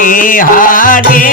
Hare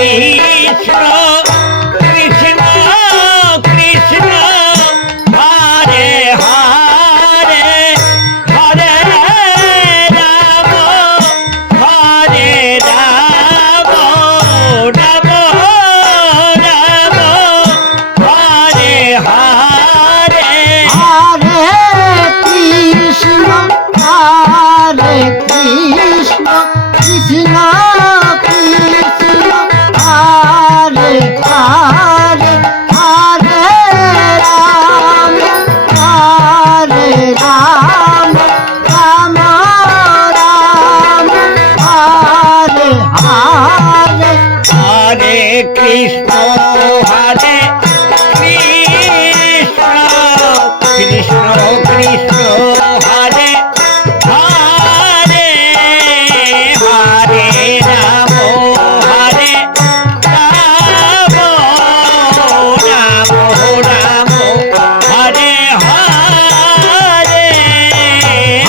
Krishna Krishna Krishna Hare Hare Hare Ram Hare Ram Ram Ram Hare Hare Hare Krishna Krishna Krishna Hare Hare Hare Ram Ram Ram Hare Hare Hare Krishna Hare Krishna Krishna Krishna Hare Hare Hare Ram Hare Ram Ram Ram Hare Hare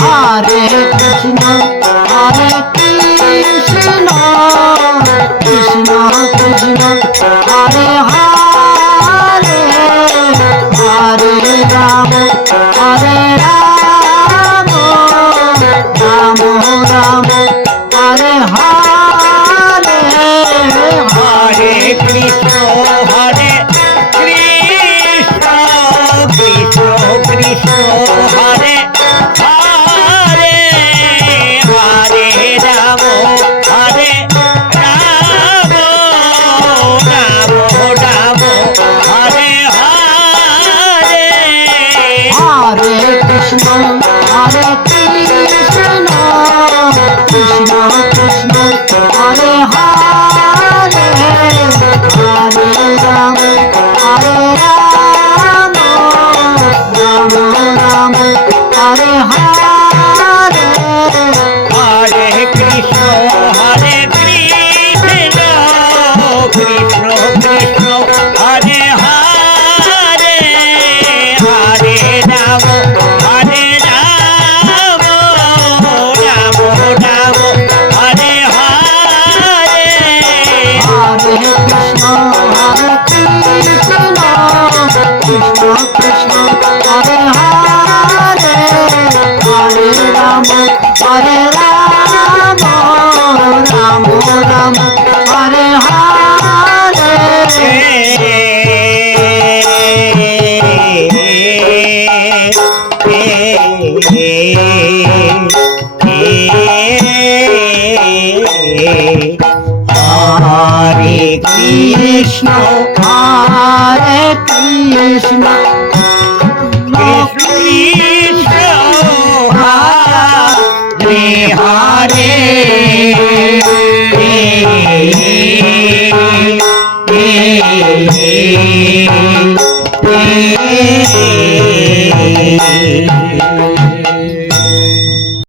Hare Krishna Krishna Krishna Hare Hare Hare Ram Ram Ram Hare Hare Hare Krishna Hare Krishna Krishna Krishna Hare Hare Hare Ram Hare Ram Ram Ram Hare Hare Hare Krishna Krishna Krishna Krishna Hare Hare Hare Ram Ram Ram Hare Hare Hare Krishna Krishna Krishna Krishna Hare Hare Hare Ram Ram Ram Ram Hare Hare Hare Krishna Krishna Krishna Hare Hare Hare Ram Ram Ram Hare Hare Hare Krishna Krishna Krishna Krishna